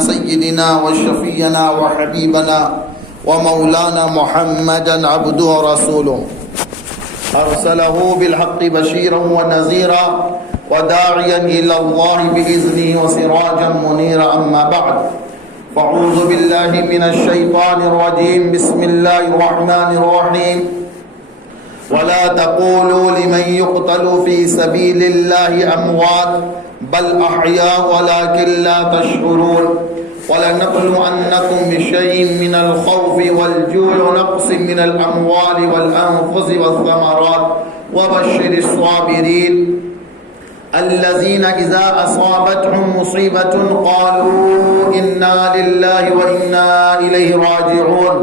سيدنا وشفينا وحبيبنا ومولانا محمدا عبده ورسوله أرسله بالحق بشيرا ونذيرا وداعيا إلى الله بإذنه وسراجا منيرا. أما بعد فأعوذ بالله من الشيطان الرجيم. بسم الله الرحمن الرحيم. ولا تقولوا لمن يقتل في سبيل الله أموات بل أحياء ولكن لا تشعرون. ولنبلونكم بشيء من الخوف والجوع ونقص من الأموال والأنفس والثمرات وبشر الصابرين الذين إذا أصابتهم مصيبة قالوا إنا لله وإنا إليه راجعون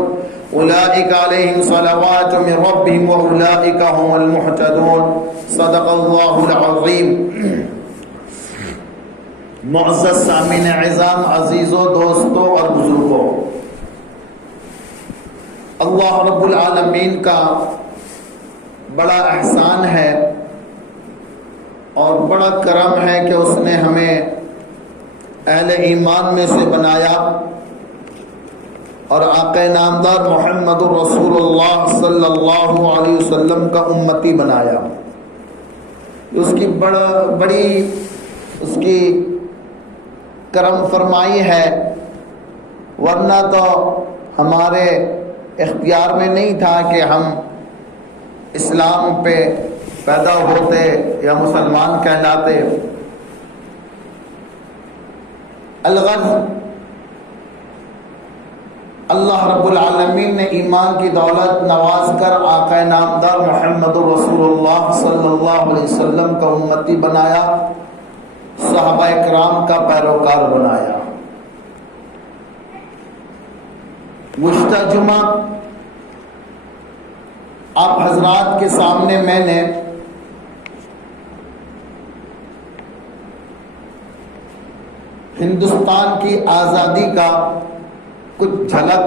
أولئك عليهم صلوات من ربهم وأولئك هم المهتدون. صدق الله العظيم. معزز سامعین اعظام، عزیزوں، دوستوں اور بزرگوں، اللہ رب العالمین کا بڑا احسان ہے اور بڑا کرم ہے کہ اس نے ہمیں اہل ایمان میں سے بنایا اور آقا نامدار محمد رسول اللہ صلی اللہ علیہ وسلم کا امتی بنایا. اس کی بڑی اس کی کرم فرمائی ہے، ورنہ تو ہمارے اختیار میں نہیں تھا کہ ہم اسلام پہ پیدا ہوتے یا مسلمان کہلاتے. الغرض اللہ رب العالمین نے ایمان کی دولت نواز کر آقا نامدار محمد رسول اللہ صلی اللہ علیہ وسلم کا امتی بنایا، صحابہ اکرام کا پیروکار بنایا. گزشتہ جمعہ آپ حضرات کے سامنے میں نے ہندوستان کی آزادی کا کچھ جھلک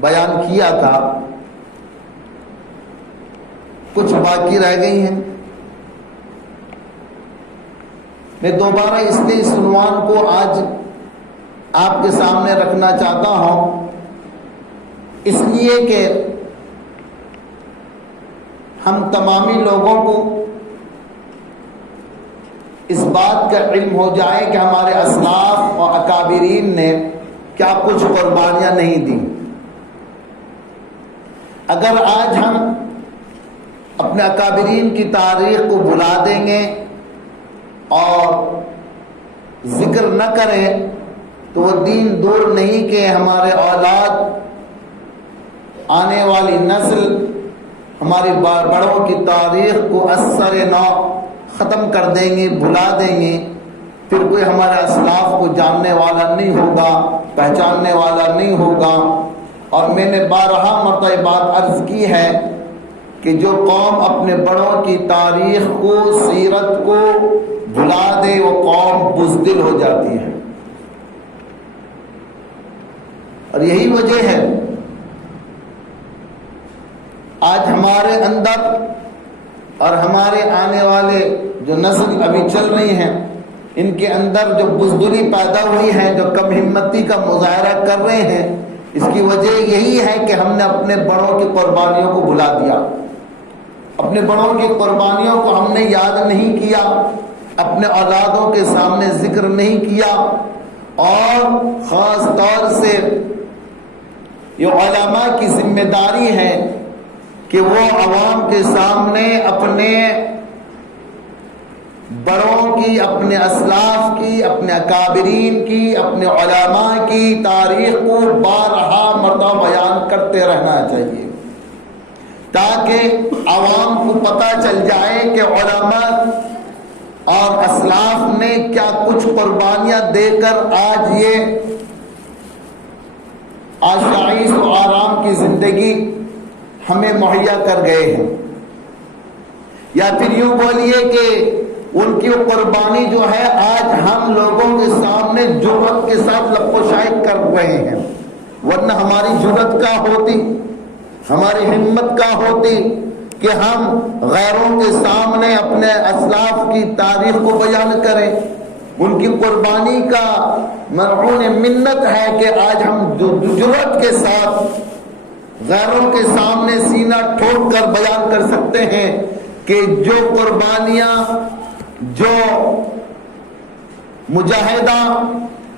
بیان کیا تھا، کچھ باقی رہ گئی ہیں. میں دوبارہ اس لیے اس عنوان کو آج آپ کے سامنے رکھنا چاہتا ہوں، اس لیے کہ ہم تمامی لوگوں کو اس بات کا علم ہو جائے کہ ہمارے اسلاف و اکابرین نے کیا کچھ قربانیاں نہیں دی. اگر آج ہم اپنے اکابرین کی تاریخ کو بھلا دیں گے اور ذکر نہ کریں تو وہ دین دور نہیں کہ ہمارے اولاد، آنے والی نسل ہماری بڑوں کی تاریخ کو اثر نو ختم کر دیں گے، بھلا دیں گے. پھر کوئی ہمارے اسلاف کو جاننے والا نہیں ہوگا، پہچاننے والا نہیں ہوگا. اور میں نے بارہا مرتبہ بات عرض کی ہے کہ جو قوم اپنے بڑوں کی تاریخ کو، سیرت کو بھلا دے وہ قوم بزدل ہو جاتی ہے. اور یہی وجہ ہے آج ہمارے اندر اور ہمارے آنے والے جو نسل ابھی چل رہی ہیں ان کے اندر جو بزدلی پیدا ہوئی ہے، جو کم ہمتی کا مظاہرہ کر رہے ہیں، اس کی وجہ یہی ہے کہ ہم نے اپنے بڑوں کی قربانیوں کو بھلا دیا. اپنے بڑوں کی قربانیوں کو ہم نے یاد نہیں کیا، اپنے اولادوں کے سامنے ذکر نہیں کیا. اور خاص طور سے یہ علماء کی ذمہ داری ہے کہ وہ عوام کے سامنے اپنے بڑوں کی، اپنے اسلاف کی، اپنے اکابرین کی، اپنے علماء کی تاریخ کو بارہا مرتبہ بیان کرتے رہنا چاہیے، تاکہ عوام کو پتہ چل جائے کہ علماء اور اسلاف نے کیا کچھ قربانیاں دے کر آج یہ آشائش و آرام کی زندگی ہمیں مہیا کر گئے ہیں. یا پھر یوں بولیے کہ ان کی قربانی جو ہے آج ہم لوگوں کے سامنے جرأت کے ساتھ لپو شائق کر رہے ہیں. ورنہ ہماری جرأت کا ہوتی، ہماری ہمت کا ہوتی کہ ہم غیروں کے سامنے اپنے اسلاف کی تاریخ کو بیان کریں. ان کی قربانی کا مرہون منت ہے کہ آج ہم جرأت کے ساتھ غیروں کے سامنے سینہ ٹھوک کر بیان کر سکتے ہیں کہ جو قربانیاں، جو مجاہدہ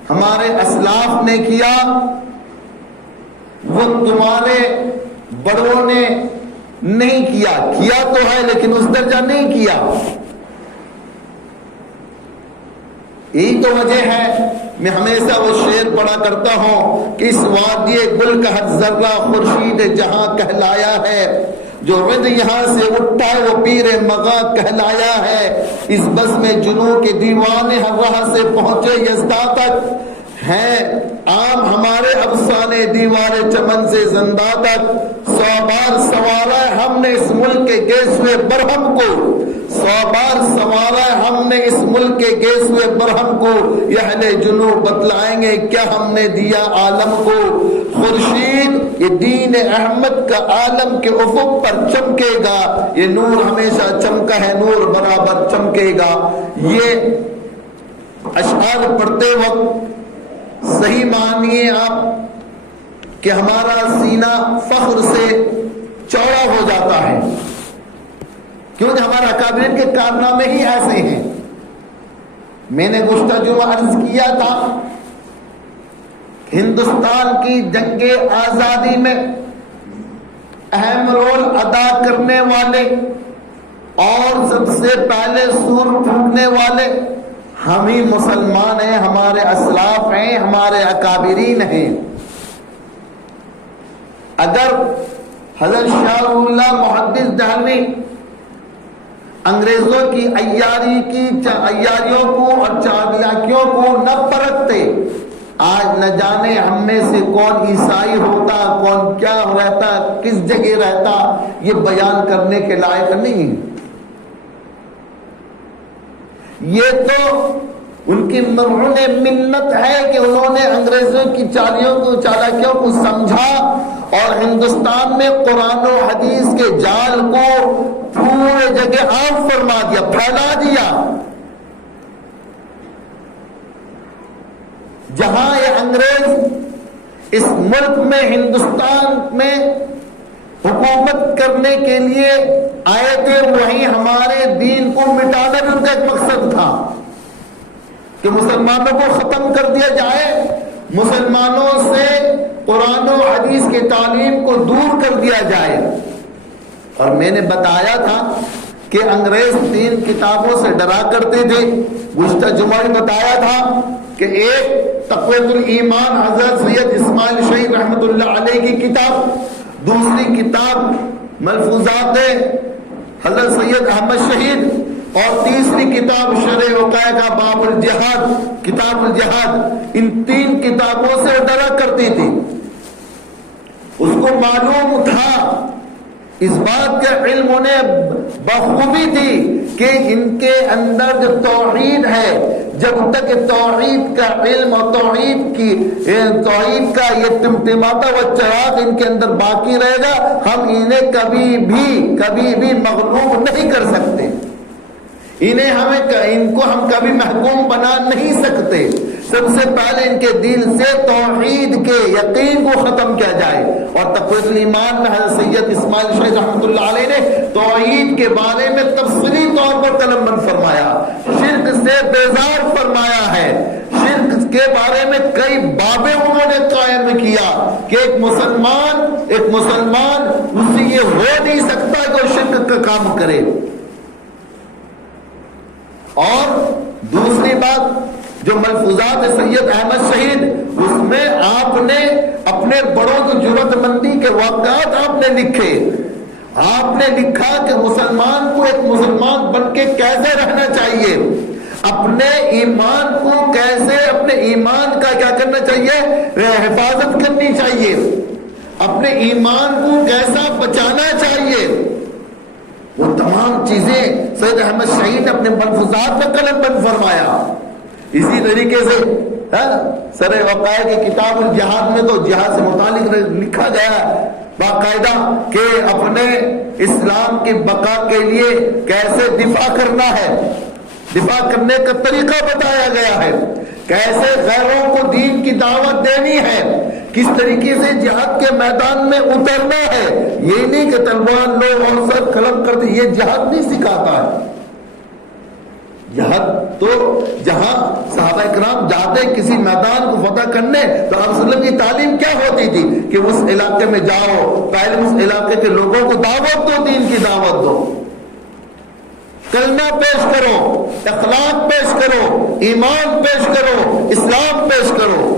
ہمارے اسلاف نے کیا، وہ تمہارے بڑوں نے نہیں کیا تو ہے لیکن اس درجہ نہیں کیا۔ یہی تو وجہ ہے میں ہمیشہ وہ شعر پڑھا کرتا ہوں کہ اس وادی گل کا ہر ذرہ خورشید جہاں کہلایا ہے، جو رد یہاں سے اٹھا وہ پیر مغا کہلایا ہے، اس بس میں جنوں کے دیوانے ہر راہ سے پہنچے یزداں تک ہیں، عام ہمارے افسانے دیوار چمن سے زندہ تک، 100 بار سوارا ہم نے اس ملک کے گیسوے برہم کو، 100 بار سوارا ہم نے اس ملک کے گیسوے برہم کو، یہ اہل جنوں بتلائیں گے کیا ہم نے دیا عالم کو، خورشید یہ دین احمد کا عالم کے افق پر چمکے گا، یہ نور ہمیشہ چمکا ہے نور برابر چمکے گا۔ یہ اشعار پڑھتے وقت صحیح مانیے آپ کہ ہمارا سینہ فخر سے چوڑا ہو جاتا ہے، کیونکہ ہمارا اکابرین کے کارنامے ہی ایسے ہیں۔ میں نے گزشتہ جمعہ عرض کیا تھا ہندوستان کی جنگ آزادی میں اہم رول ادا کرنے والے اور سب سے پہلے سور پھونکنے والے ہم ہی مسلمان ہیں، ہمارے اسلاف ہیں، ہمارے اکابرین ہیں۔ اگر حضرت شاہ اللہ محدث دہلوی انگریزوں کی عیاریوں کو اور چالاکیوں کو نہ پرکھتے، آج نہ جانے ہم میں سے کون عیسائی ہوتا، کون کیا رہتا، کس جگہ رہتا، یہ بیان کرنے کے لائق نہیں۔ یہ تو ان کی مرہون منت ہے کہ انہوں نے انگریزوں کی چالاکیوں کو سمجھا اور ہندوستان میں قرآن و حدیث کے جال کو پورے جگہ عام فرما دیا، پھیلا دیا۔ جہاں یہ انگریز اس ملک میں ہندوستان میں حکومت کرنے کے لیے آئے تھے، وہیں ہمارے دین کو مٹانا بھی ان کا ایک مقصد تھا کہ مسلمانوں کو ختم کر دیا جائے، مسلمانوں سے قرآن و حدیث کی تعلیم کو دور کر دیا جائے۔ اور میں نے بتایا تھا کہ انگریز 3 کتابوں سے ڈرا کرتے تھے، گزشتہ جمعہ میں بتایا تھا کہ ایک تقویۃ الایمان حضرت سید اسماعیل شہید رحمۃ اللہ علیہ کی کتاب، دوسری کتاب ملفوظات حضرت سید احمد شہید، اور تیسری کتاب شرح وقائع کا باب الجہاد، کتاب الجہاد۔ ان 3 کتابوں سے ڈرا کرتی تھی۔ اس کو معلوم تھا، اس بات کا علم انہیں بخوبی تھی کہ ان کے اندر جو توحید ہے، جب تک توحید کا علم اور توحید کا یہ ٹمٹماتا ہوا چراغ ان کے اندر باقی رہے گا، ہم انہیں کبھی بھی مغلوب نہیں کر سکتے، ان کو ہم کبھی محکوم بنا نہیں سکتے۔ سب سے پہلے ان کے دل سے توحید کے یقین کو ختم کیا جائے، اور تقویۃ الایمان میں حضرت سید اسماعیل شہید رحمۃ اللہ علیہ نے توحید کے بارے میں تفصیلی طور پر قلم بند فرمایا، شرک سے بیزار فرمایا ہے، شرک کے بارے میں کئی بابیں انہوں نے قائم کیا کہ ایک مسلمان اس سے یہ ہو نہیں سکتا کہ وہ شرک کا کام کرے۔ اور دوسری بات جو ملفوظات سید احمد شہید، اس میں آپ نے اپنے بڑوں کی جرأت مندی کے واقعات آپ نے لکھے، آپ نے لکھا کہ مسلمان کو ایک مسلمان بن کے کیسے رہنا چاہیے، اپنے ایمان کو کیسے، اپنے ایمان کا کیا کرنا چاہیے، حفاظت کرنی چاہیے، اپنے ایمان کو کیسا بچانا چاہیے، وہ تمام چیزیں سید احمد شہید نے اپنے ملفوظات میں قلم بند فرمایا۔ اسی طریقے سے سر وقائع کی کتاب الجہاد میں تو جہاد سے متعلق لکھا گیا باقاعدہ کہ اپنے اسلام کی بقا کے لیے کیسے دفاع کرنا ہے، دفاع کرنے کا طریقہ بتایا گیا ہے، کیسے غیروں کو دین کی دعوت دینی ہے، کس طریقے سے جہاد کے میدان میں اترنا ہے۔ یہ نہیں کہ تلوار لو اور سر قلم کرتے، یہ جہاد نہیں سکھاتا ہے۔ جہاد تو جہاں صحابہ کرام جاتے کسی میدان کو فتح کرنے تو آپ صلی اللہ علیہ وسلم کی تعلیم کیا ہوتی تھی کہ اس علاقے میں جاؤ، پہلے اس علاقے کے لوگوں کو دعوت دو، دین کی دعوت دو، کلمہ پیش کرو، اخلاق پیش کرو، ایمان پیش کرو، اسلام پیش کرو۔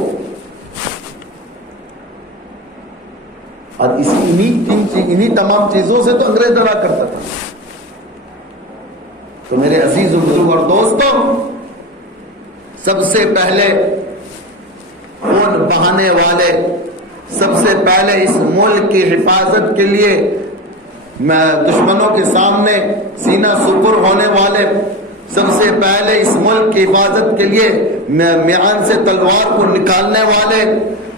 اور انہی تمام چیزوں سے تو انگریز ڈرا کرتا تھا۔ تو میرے عزیز و بزرگ اور دوستوں، سب سے پہلے خون بہانے والے، سب سے پہلے اس ملک کی حفاظت کے لیے دشمنوں کے سامنے سینہ سپر ہونے والے، سب سے پہلے اس ملک کی حفاظت کے لیے میان سے تلوار کو نکالنے والے،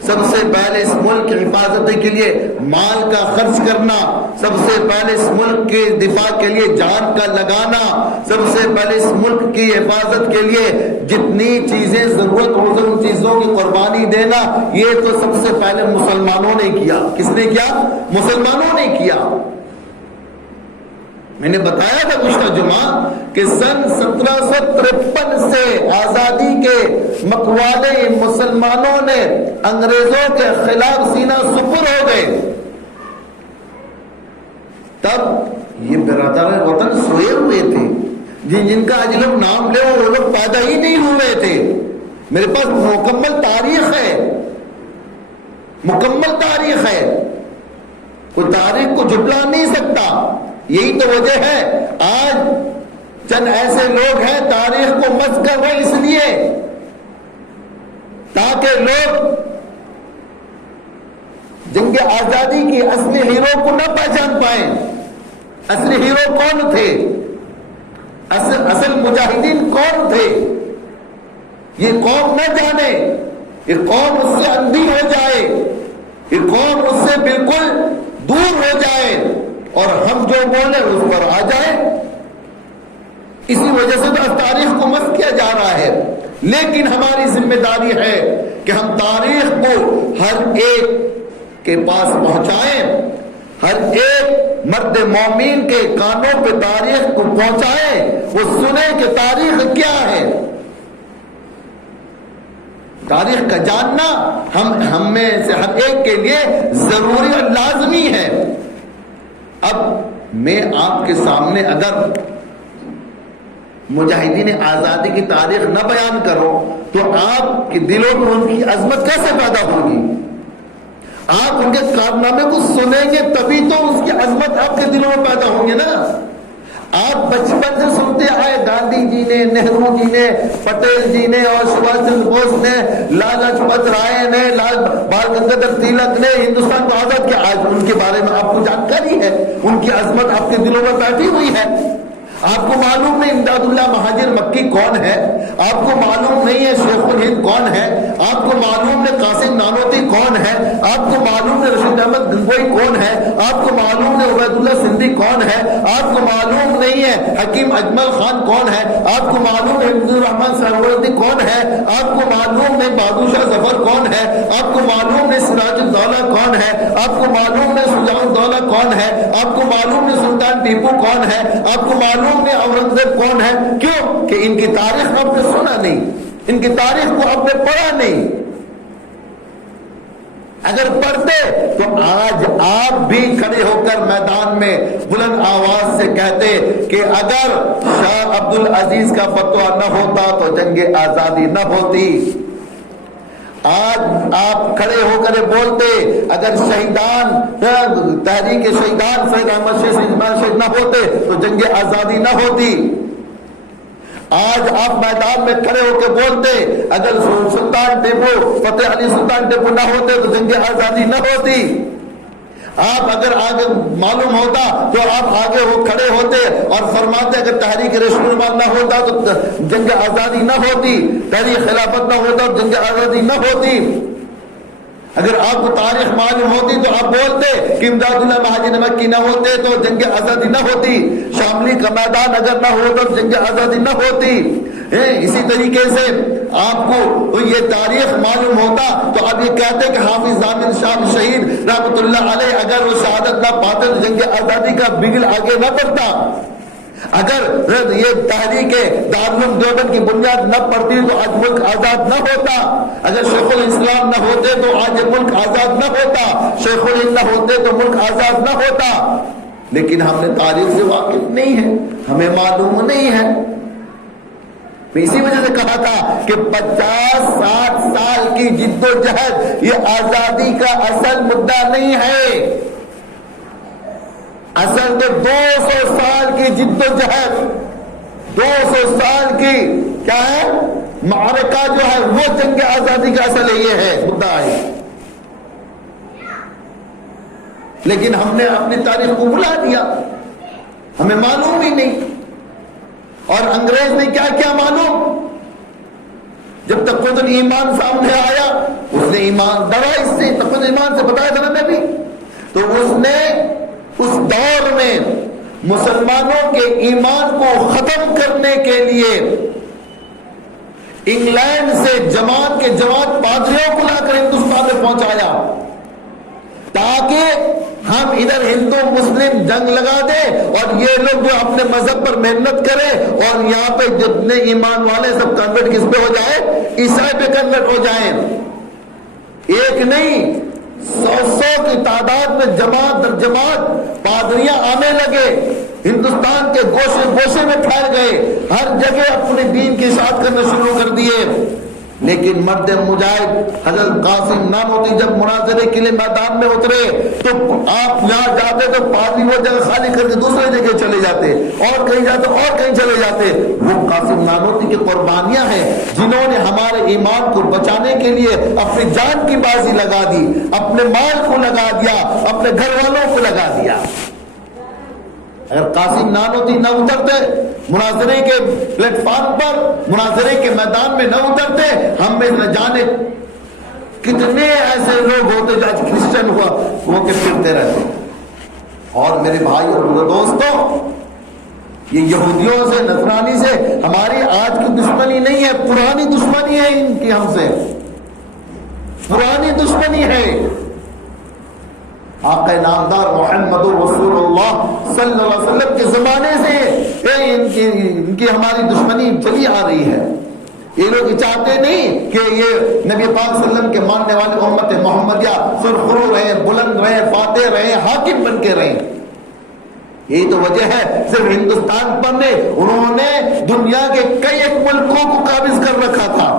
سب سے پہلے اس ملک کی حفاظت کے لیے مال کا خرچ کرنا، سب سے پہلے اس ملک کے دفاع کے لیے جان کا لگانا، سب سے پہلے اس ملک کی حفاظت کے لیے جتنی چیزیں ضرورت ہو ان چیزوں کی قربانی دینا، یہ تو سب سے پہلے مسلمانوں نے کیا۔ کس نے کیا؟ مسلمانوں نے کیا۔ میں نے بتایا تھا گزشتہ جمعہ کہ سن 1753 سے آزادی کے متوالے مسلمانوں نے انگریزوں کے خلاف سینہ سپر ہو گئے، تب یہ برادر وطن سوئے ہوئے تھے، جن کا آج لوگ نام لے وہ لوگ پیدا ہی نہیں ہوئے تھے۔ میرے پاس مکمل تاریخ ہے، مکمل تاریخ ہے، کوئی تاریخ کو جھٹلا نہیں سکتا۔ یہی تو وجہ ہے آج چند ایسے لوگ ہیں تاریخ کو مس کر رہے، اس لیے تاکہ لوگ جنگ آزادی کی اصلی ہیرو کو نہ پہچان پائیں۔ اصلی ہیرو کون تھے؟ اصل مجاہدین کون تھے؟ یہ قوم نہ جانے، یہ قوم اس سے اندھی ہو جائے، یہ قوم اس سے بالکل دور ہو جائے اور ہم جو بولے اس پر آ جائے۔ اسی وجہ سے تو تاریخ کو مس کیا جا رہا ہے، لیکن ہماری ذمہ داری ہے کہ ہم تاریخ کو ہر ایک کے پاس پہنچائیں، ہر ایک مرد مومن کے کانوں پہ تاریخ کو پہنچائیں، وہ سنیں کہ تاریخ کیا ہے۔ تاریخ کا جاننا ہم میں سے ہر ایک کے لیے ضروری اور لازمی ہے۔ اب میں آپ کے سامنے اگر مجاہدین آزادی کی تاریخ نہ بیان کروں تو آپ کے دلوں میں ان کی عظمت کیسے پیدا ہوگی؟ آپ ان کے کارنامے کو سنیں گے تبھی تو اس کی عظمت آپ کے دلوں میں پیدا ہوں گے نا۔ آپ بچپن سے سنتے آئے گاندھی جی نے، نہرو جی نے، پٹیل جی نے اور سبھاش چندر بوس نے، لالا لاجپت رائے نے، بال گنگادھر تلک نے ہندوستان کو آزاد کیا۔ آج ان کے بارے میں آپ کو جانکاری ہے، ان کی عظمت آپ کے دلوں میں بیٹھی ہوئی ہے۔ آپ کو معلوم نہیں امداد اللہ مہاجر مکی کون ہے، آپ کو معلوم نہیں ہے شیخ الہند کون ہے، آپ کو معلوم نہیں قاسم نانوتی کون ہے، آپ کو معلوم نہیں رشید احمد گنگوئی کون ہے، آپ کو معلوم نہیں عبید اللہ سندھی کون ہے، آپ کو معلوم نہیں ہے حکیم اجمل خان کون ہے، آپ کو معلوم ہے عبد الرحمان سہروردی کون ہے، آپ کو معلوم نہیں بہادر شاہ ظفر کون ہے، آپ کو معلوم نہیں سراج الدولہ کون ہے، آپ کو معلوم نہیں شجاع الدولہ کون ہے، آپ کو معلوم نہیں سلطان ٹیپو کون ہے، آپ کو معلوم نہیں اورنگزیب کون ہے۔ کیوں کہ ان کی تاریخ آپ نے سنا نہیں، ان کی تاریخ کو آپ نے پڑھا نہیں۔ اگر پڑھتے تو آج آپ بھی کھڑے ہو کر میدان میں بلند آواز سے کہتے کہ اگر شاہ عبد العزیز کا فتویٰ نہ ہوتا تو جنگ آزادی نہ ہوتی۔ آج آپ کھڑے ہو کر بولتے اگر شہیدان تحریک شہیدان سید احمد شہید نہ ہوتے تو جنگ آزادی نہ ہوتی۔ آج آپ میدان میں کھڑے ہو کے بولتے اگر سلطان ٹیپو فتح علی سلطان ٹیپو نہ ہوتے تو جنگ آزادی نہ ہوتی۔ آپ اگر آگے معلوم ہوتا تو آپ آگے ہو کھڑے ہوتے اور فرماتے اگر تحریک ریشم المال نہ ہوتا تو جنگ آزادی نہ ہوتی، تحریک خلافت نہ ہوتا تو جنگ آزادی نہ ہوتی۔ اگر آپ کو تاریخ معلوم ہوتی تو آپ بولتے کہ امداد اللہ مہاجر مکی نہ ہوتے تو جنگ آزادی نہ ہوتی، شاملی کا میدان اگر نہ ہوتا تو جنگ آزادی نہ ہوتی۔ اسی طریقے سے آپ کو یہ تاریخ معلوم ہوتا تو آپ یہ کہتے کہ حافظ ضامن شاہ شہید رحمۃ اللہ علیہ اگر وہ شہادت نہ پاتے تو جنگ آزادی کا بگل آگے نہ بڑھتا، اگر یہ تحریک دارالعلوم دیوبند کی بنیاد نہ پڑتی تو آج ملک آزاد نہ ہوتا، اگر شیخ الاسلام نہ ہوتے تو آج ملک آزاد نہ ہوتا، شیخ الہند نہ ہوتے تو ملک آزاد نہ ہوتا۔ لیکن ہم نے تاریخ سے واقف نہیں ہے، ہمیں معلوم نہیں ہے۔ اسی وجہ سے کہا تھا کہ 50-60 سال کی جد و جہد یہ آزادی کا اصل مدعا نہیں ہے، اصل تو 200 سال کی جد و جہد، 200 سال کی کیا ہے معرکہ جو ہے وہ جنگ آزادی کا اصل یہ ہے، مدعا ہے۔ لیکن ہم نے اپنی تاریخ کو بھلا دیا، ہمیں معلوم ہی نہیں۔ اور انگریز نے کیا کیا معلوم؟ جب تقویت الایمان سامنے آیا اس نے ایمان ڈرا، اس سے تقویت ایمان سے بتایا تھا نا نبی، تو اس نے اس دور میں مسلمانوں کے ایمان کو ختم کرنے کے لیے انگلینڈ سے جماعت کے جماعت پادریوں کو لا کر ہندوستان میں پہنچایا تاکہ ہم ادھر ہندو مسلم جنگ لگا دیں اور یہ لوگ جو اپنے مذہب پر محنت کریں اور یہاں پہ جتنے ایمان والے سب کنورٹ کس پہ ہو جائے؟ عیسائی پہ کنورٹ ہو جائیں۔ ایک نہیں 100 کی تعداد میں جماعت در جماعت پادریاں آنے لگے، ہندوستان کے گوشے گوشے میں پھیل گئے، ہر جگہ اپنے دین کی اشاعت کرنا شروع کر دیے۔ لیکن مرد مجاہد حضرت قاسم نانوتوی جب مناظرے کے لیے میدان میں اترے تو آپ یہاں جاتے تو پادری وہ جگہ خالی کر کے دوسرے جگہ چلے جاتے، اور کہیں جاتے اور کہیں چلے جاتے۔ وہ قاسم نانوتوی کی قربانیاں ہیں جنہوں نے ہمارے ایمان کو بچانے کے لیے اپنی جان کی بازی لگا دی، اپنے مال کو لگا دیا، اپنے گھر والوں کو لگا دیا۔ اگر قاسم نانوتوی نہ اترتے مناظرے کے پلیٹ فارم پر، مناظرے کے میدان میں نہ اترتے، ہم میں نہ جانے کتنے ایسے لوگ ہوتے جو آج کرسچن ہو کے پھرتے رہتے۔ اور میرے بھائی اور میرے دوستوں، یہ یہودیوں سے نصرانی سے ہماری آج کی دشمنی نہیں ہے، پرانی دشمنی ہے ان کی، ہم سے پرانی دشمنی ہے۔ آقا نامدار محمد رسول اللہ صلی اللہ علیہ وسلم کے زمانے سے ان کی ہماری دشمنی چلی آ رہی ہے۔ یہ لوگ چاہتے نہیں کہ یہ نبی پاک صلی اللہ علیہ وسلم کے ماننے والے امت محمدیہ سرخرو رہے، بلند رہے، فاتح رہے، حاکم بن کے رہے۔ یہی تو وجہ ہے صرف ہندوستان پر نے انہوں نے دنیا کے کئی ایک ملکوں کو قابض کر رکھا تھا،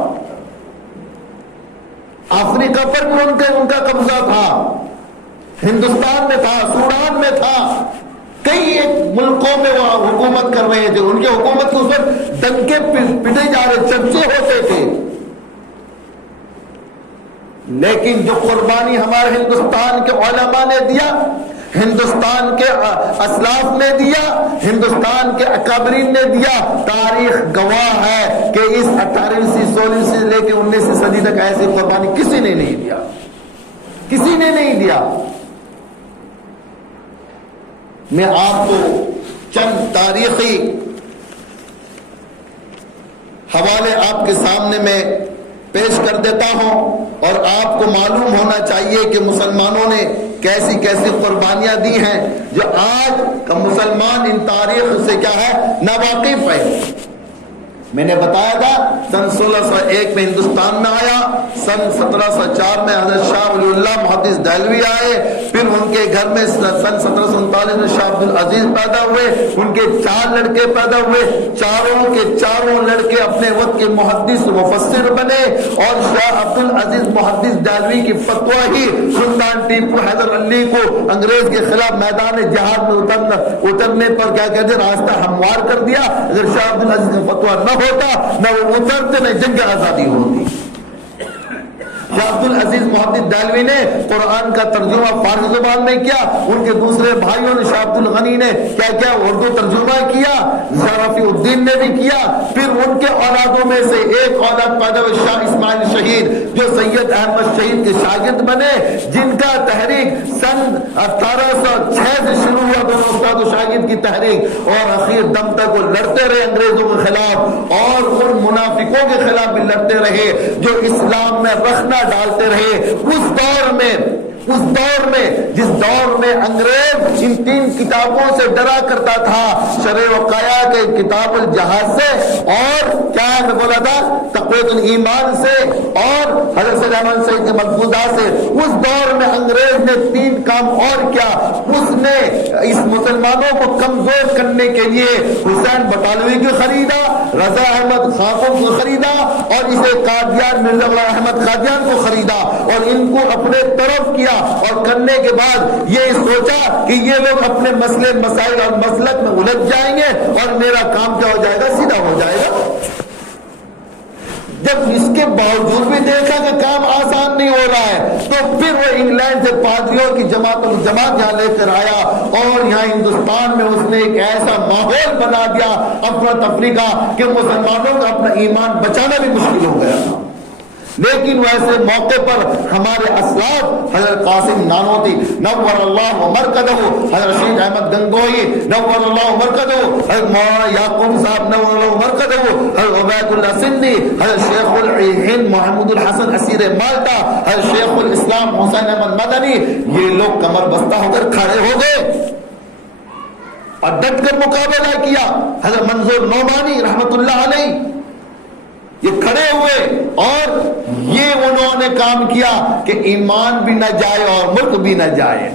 افریقہ پر بھی ان کا قبضہ تھا، ہندوستان میں تھا، سوڈان میں تھا، کئی ایک ملکوں میں وہ حکومت کر رہے تھے، ان کی حکومت کے اوپر ڈنکے پٹے جا رہے، چرچے ہوتے تھے۔ لیکن جو قربانی ہمارے ہندوستان کے علماء نے دیا، ہندوستان کے اسلاف نے دیا، ہندوستان کے اکابرین نے دیا، تاریخ گواہ ہے کہ اس 18ویں 16ویں سے لے کے 19ویں صدی تک ایسی قربانی کسی نے نہیں دیا، کسی نے نہیں دیا۔ میں آپ کو چند تاریخی حوالے آپ کے سامنے میں پیش کر دیتا ہوں، اور آپ کو معلوم ہونا چاہیے کہ مسلمانوں نے کیسی کیسی قربانیاں دی ہیں جو آج کا مسلمان ان تاریخ سے کیا ہے ناواقف ہے۔ میں نے بتایا تھا سن 1601 میں ہندوستان میں آیا، سن 1704 میں حضرت شاہ ولی اللہ محدث دہلوی آئے، پھر ان کے گھر میں سن 1739 میں شاہ عبد العزیز پیدا ہوئے، ان کے 4 لڑکے پیدا ہوئے، چاروں کے چاروں لڑکے اپنے وقت کے محدث مفسر بنے، اور شاہ عبد العزیز محدث دہلوی کی فتویٰ ہی سلطان ٹیپو حیدر علی کو انگریز کے خلاف میدان جہاد میں اترنے پر کیا کہتے ہیں راستہ ہموار کر دیا۔ اگر شاہ عبد العزیز کا فتویٰ نہ ہوتا، نہ وہ اترتے، نہ جنگ آزادی ہوتی۔ شیخ عبد العزیز محدث دہلوی نے قرآن کا ترجمہ فارسی زبان میں کیا، ان کے دوسرے بھائیوں نے شاہ عبد الغنی نے کیا کیا اردو ترجمہ کیا، رفیع الدین نے بھی کیا، پھر ان کے اولادوں میں سے ایک اولاد پیدا ہوئے شاہ اسماعیل شہید جو سید احمد شہید کے شاگرد بنے، جن کا تحریک سن 1806 سے شروع ہوا، دونوں استاد و شاگرد کی تحریک، اور اخیر دم تک وہ لڑتے رہے انگریزوں کے خلاف اور ان منافقوں کے خلاف بھی لڑتے رہے جو اسلام میں رخنا ڈالتے رہے۔ اس دور میں جس دور میں انگریز ان 3 کتابوں سے ڈرا کرتا تھا، شرع وقایا کے کتاب الجہاد سے، اور کیا میں بولا تھا تقویۃ الایمان سے، اور حضرت سید احمد شہید کے ملفوظات سے، اس دور میں انگریز نے 3 کام اور کیا۔ اس نے اس مسلمانوں کو کمزور کرنے کے لیے حسین بٹالوی کو خریدا، رضا احمد خاقوں کو خریدا، اور اسے قادیان مرزا غلام احمد قادیان کو خریدا، اور ان کو اپنے طرف کیا، اور کرنے کے بعد یہ سوچا کہ یہ لوگ اپنے مسئلے مسائل اور مسلک میں الجھ جائیں گے اور میرا کام کیا ہو جائے گا، سیدھا ہو جائے گا۔ جب اس کے باوجود بھی دیکھا کہ کام آسان نہیں ہو رہا ہے، تو پھر وہ انگلینڈ سے پادریوں کی جماعت یہاں لے کر آیا، اور یہاں ہندوستان میں اس نے ایک ایسا ماحول بنا دیا افراتفری کا کہ مسلمانوں کا اپنا ایمان بچانا بھی مشکل ہو گیا تھا۔ لیکن ویسے موقع پر ہمارے اسلاف حضرت قاسم نانوتی نور اللہ مرکزہ، حضرت شیخ احمد گنگوئی نور اللہ مرکزہ، حضرت مولانا یعقوب صاحب نور اللہ مرکزہ، حضرت عبید اللہ سندھی، حضرت شیخ الہند محمود الحسن اسیر مالٹا، حضرت شیخ الاسلام حسین احمد مدنی، یہ لوگ کمر بستہ ہو کر کھڑے ہو گئے اور ڈٹ کر مقابلہ کیا۔ حضرت منظور نعمانی رحمت اللہ علیہ یہ کھڑے ہوئے، اور یہ انہوں نے کام کیا کہ ایمان بھی نہ جائے اور ملک بھی نہ جائے۔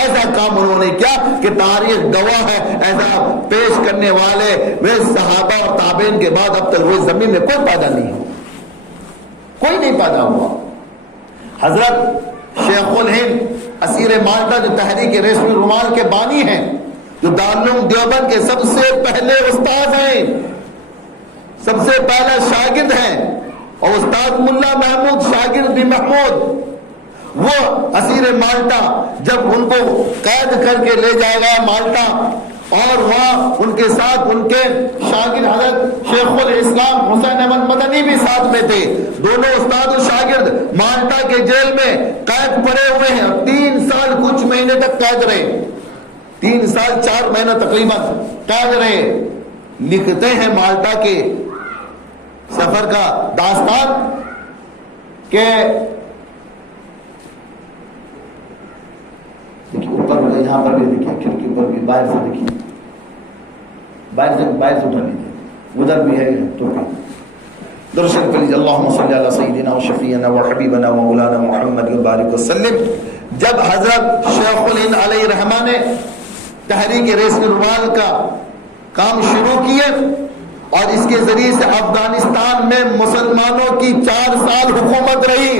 ایسا کام انہوں نے کیا کہ تاریخ گواہ ہے، ایسا پیش کرنے والے وہ صحابہ اور تابعین کے بعد اب تک وہ زمین میں کوئی پیدا نہیں ہوا، کوئی نہیں پیدا ہوا۔ حضرت شیخ الہند اسیر مالٹا جو تحریک ریشمی رومال کے بانی ہیں، جو دارالعلوم دیوبند کے سب سے پہلے استاد ہیں، سب سے پہلا شاگرد ہیں، اور استاد ملا محمود شاگرد بھی محمود، وہ اسیر مالٹا جب ان کو قید کر کے لے جائے گا مالٹا، اور وہاں ان کے ساتھ ان کے شاگرد حضرت شیخ الاسلام حسین احمد مدنی بھی ساتھ میں تھے، دونوں استاد و شاگرد مالٹا کے جیل میں قید پڑے ہوئے ہیں، 3 سال کچھ مہینے تک قید رہے، 3 سال 4 مہینہ تقریباً قید رہے۔ لکھتے ہیں مالٹا کے سفر کا داستان کہ دیکھیے اوپر یہاں پر بھی دیکھیے، کھڑکی اوپر بھی، باہر سے دیکھیے، باہر سے اٹھا لیجیے، ادھر بھی ہے تو درشن کریے اللہم صلی علی سیدنا و شفیعنا و حبیبنا و مولانا محمد وبارک وسلم۔ جب حضرت شیخ الہند علیہ رحمہ نے تحریک ریشمی رومال کا کام شروع کیے، اور اس کے ذریعے سے افغانستان میں مسلمانوں کی 4 سال حکومت رہی۔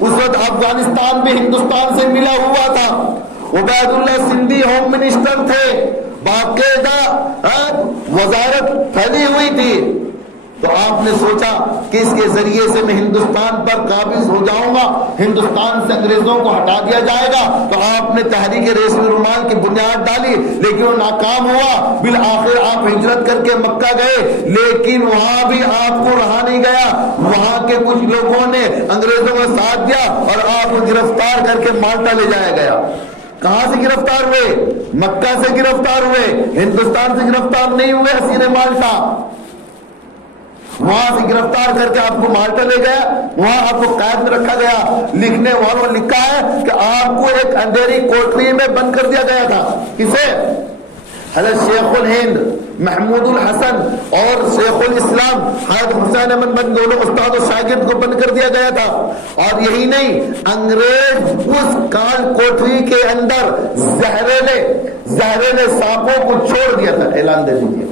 اس وقت افغانستان بھی ہندوستان سے ملا ہوا تھا، عبید اللہ سندھی ہوم منسٹر تھے، باقاعدہ وزارت پھیلی ہوئی تھی۔ تو آپ نے سوچا کہ اس کے ذریعے سے میں ہندوستان پر قابض ہو جاؤں گا، ہندوستان سے انگریزوں کو ہٹا دیا جائے گا۔ تو آپ نے تحریک ریشمی رومال کی بنیاد ڈالی، لیکن وہ ناکام ہوا۔ بالآخر آپ ہجرت کر کے مکہ گئے، لیکن وہاں بھی آپ کو رہا نہیں گیا، وہاں کے کچھ لوگوں نے انگریزوں کا ساتھ دیا اور آپ کو گرفتار کر کے مالٹا لے جایا گیا۔ کہاں سے گرفتار ہوئے؟ مکہ سے گرفتار ہوئے، ہندوستان سے گرفتار نہیں ہوئے۔ اسیر مالٹا وہاں سے گرفتار کر کے آپ کو مالٹا لے گیا، وہاں آپ کو قید میں رکھا گیا۔ لکھنے والوں نے لکھا ہے کہ آپ کو ایک اندھیری کوٹری میں بند کر دیا گیا تھا۔ کسے؟ حضرت شیخ الہند محمود الحسن اور شیخ الاسلام حضرت حسین احمد مدنی دونوں استاد و شاگرد کو بند کر دیا گیا تھا۔ اور یہی نہیں، انگریز اس کال کوٹری کے اندر زہریلے سانپوں کو چھوڑ دیا تھا۔ اعلان دے دیجیے،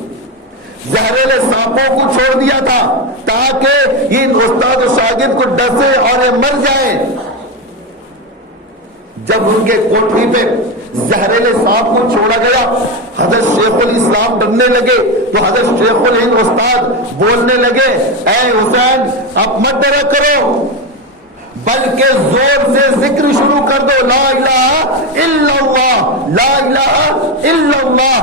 زہریلے سانپوں کو چھوڑ دیا تھا تاکہ ان استاد و شاگرد کو ڈسے اور یہ مر جائیں۔ جب ان کے کوٹری پہ زہریلے سانپ کو چھوڑا گیا، حضرت شیخ الاسلام ڈرنے لگے، تو حضرت شیخ الہند استاد بولنے لگے، اے حسین آپ مت ڈرا کرو، بلکہ زور سے ذکر شروع کر دو، لا الہ الا اللہ، لا الہ الا اللہ۔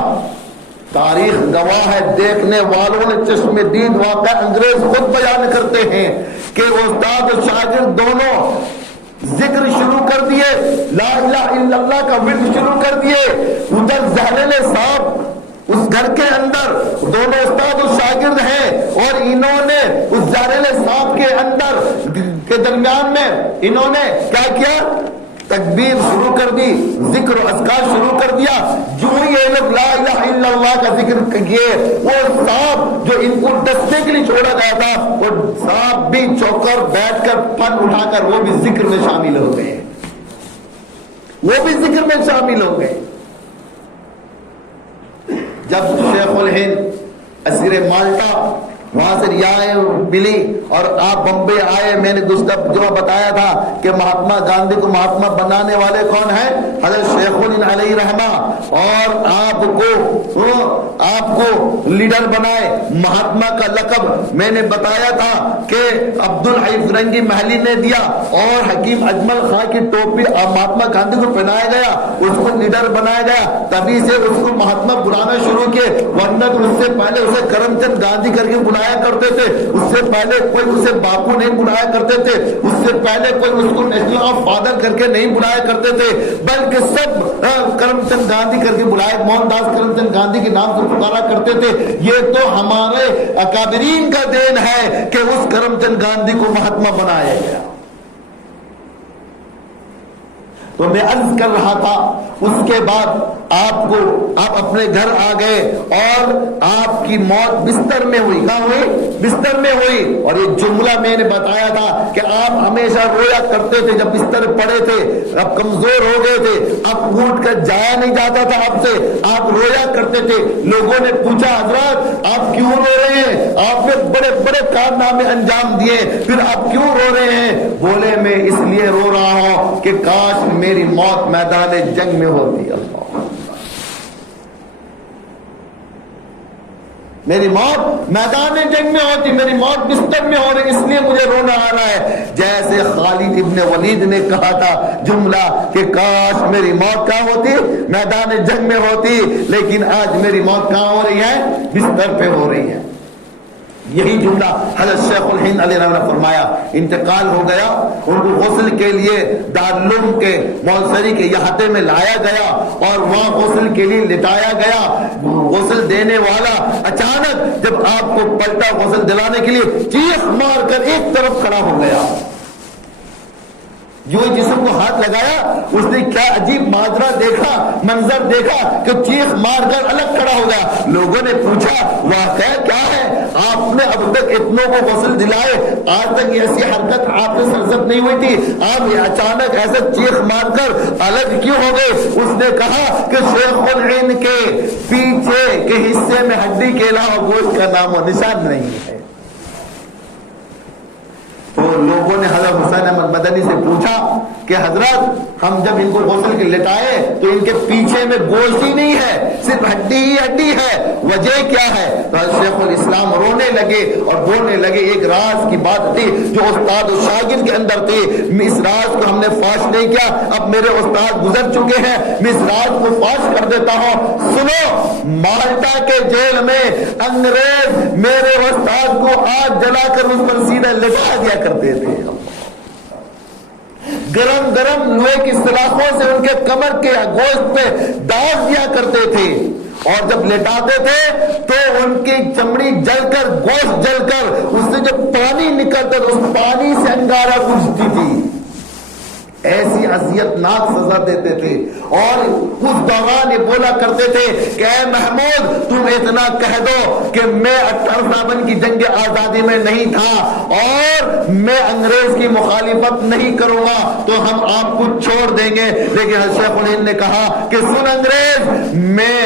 تاریخ گواہ ہے، دیکھنے والوں نے چشم دید واقعہ انگریز خود بیان کرتے ہیں کہ استاد و شاگرد دونوں ذکر شروع کر دیے، لا الہ الا اللہ کا ورد شروع کر دیے۔ ادھر زہریل صاحب اس گھر کے اندر دونوں استاد و شاگرد ہیں، اور انہوں نے اس زہریل صاحب کے اندر کے درمیان میں انہوں نے کیا کیا؟ تکبیر شروع کر دی، ذکر و اذکار شروع کر دیا۔ جو یہ لوگ لا الہ الا اللہ کا ذکر کیے، وہ صاحب جو ان کو ڈسنے کے لیے چھوڑا گیا تھا، وہ صاحب بھی چوکر بیٹھ کر پن اٹھا کر وہ بھی ذکر میں شامل ہو گئے، وہ بھی ذکر میں شامل ہو گئے۔ جب شیخ الہند اسیر مالٹا وہاں سے رہائے ملی اور آپ بمبے آئے، میں نے گزشتہ جو بتایا تھا کہ مہاتما گاندھی کو مہاتما بنانے والے کون ہیں؟ حضرت شیخ الہند علیہ رحمہ، اور آپ کو لیڈر بنائے۔ مہاتما کا لقب میں نے بتایا تھا کہ عبدالحی فرنگی محلی نے دیا، اور حکیم اجمل خان کی ٹوپی مہاتما گاندھی کو پہنایا گیا، اس کو لیڈر بنایا گیا، تبھی سے اس کو مہاتما بلانا شروع کیے، ورنہ اس سے پہلے اسے کرم چند گاندھی کر کے بلایا کرتے تھے، اس سے پہلے کوئی اسے باپو نہیں بلایا کرتے تھے، اس سے پہلے کوئی اس کو نیشنل آف فادر کر کے نہیں بلایا کرتے تھے، بلکہ سب کرم چند گاندھی کر کے بلائے، موہن داس کرم چند گاندھی کے نام سے پکارا کرتے تھے۔ یہ تو ہمارے اکابرین کا دین ہے کہ اس کرم چند گاندھی کو مہاتما بنایا گیا۔ تو میں عرض کر رہا تھا، اس کے بعد آپ اپنے گھر آ گئے، اور آپ کی موت بستر میں ہوئی۔ کہاں ہوئی؟ بستر میں ہوئی۔ اور یہ جملہ میں نے بتایا تھا کہ آپ ہمیشہ رویا کرتے تھے جب بستر پڑے تھے، اب کمزور ہو گئے تھے، اب اٹھ کر جایا نہیں جاتا تھا آپ سے، آپ رویا کرتے تھے۔ لوگوں نے پوچھا، حضرت آپ کیوں رو رہے ہیں؟ آپ نے بڑے بڑے کارنامے انجام دیے، پھر آپ کیوں رو رہے ہیں؟ بولے میں اس لیے رو رہا ہوں کہ کاش میری موت میدان جنگ میں ہوتی۔ اللہ، میری موت میدان جنگ میں ہوتی، میری موت بستر میں ہو رہی، اس لیے مجھے رونا آ رہا ہے۔ جیسے خالد ابن ولید نے کہا تھا جملہ کہ کاش میری موت کہاں ہوتی؟ میدان جنگ میں ہوتی، لیکن آج میری موت کہاں ہو رہی ہے؟ بستر پہ ہو رہی ہے۔ یہی جملہ حضرت شیخ الہند علیہ رحمہ نے فرمایا۔ انتقال ہو گیا، ان کو غسل کے لیے دارالعلوم کے مولسری کے احاطے میں لایا گیا، اور وہاں غسل کے لیے لٹایا گیا۔ غسل دینے والا اچانک جب آپ کو پلٹا غسل دلانے کے لیے، چیخ مار کر ایک طرف کھڑا ہو گیا۔ جو جسم کو ہاتھ لگایا، اس نے کیا عجیب ماجرا دیکھا، منظر دیکھا کہ چیخ مار کر الگ کھڑا ہو گیا۔ لوگوں نے پوچھا واقعہ کیا ہے؟ آپ نے اب تک اتنوں کو غسل دلائے، آج تک ایسی حرکت آپ سے سرزد نہیں ہوئی تھی، آپ یہ اچانک ایسے چیخ مار کر الگ کیوں ہو گئے؟ اس نے کہا کہ شیخ الہند کے پیچھے کے حصے میں ہڈی کے علاوہ گوشت کا نام و نشان نہیں ہے۔ تو لوگوں نے حضرت حسین احمد مدنی سے پوچھا کہ حضرت ہم جب ان کو غسل کے لٹائے تو ان کے پیچھے میں گوشت ہی نہیں ہے، صرف ہڈی ہی ہڈی ہے، وجہ کیا ہے؟ تو شیخ الاسلام رونے لگے اور بولنے لگے، ایک راز کی بات تھی جو استاد و شاگرد کے اندر تھی، اس راز کو ہم نے فاش نہیں کیا، اب میرے استاد گزر چکے ہیں، میں اس راز کو فاش کر دیتا ہوں۔ سنو، مالٹا کے جیل میں انگریز میرے استاد کو آگ جلا کر اس پر سیدھا لٹا دیا کرتے تھے، گرم گرم لوہے کی سلاخوں سے ان کے کمر کے گوشت پہ داغ دیا کرتے تھے، اور جب لٹاتے تھے تو ان کی چمڑی جل کر، گوشت جل کر، اس سے جو پانی نکلتا تھا اس پانی سے انگارہ بجھتی تھی۔ ایسی اذیت ناک سزا دیتے تھے، اور اس دوران یہ بولا کرتے تھے کہ اے محمود تم اتنا کہہ دو کہ میں 1857 کی جنگ آزادی میں نہیں تھا اور میں انگریز کی مخالفت نہیں کروں گا تو ہم آپ کو چھوڑ دیں گے، لیکن شیخ الہند نے کہا کہ سن انگریز، میں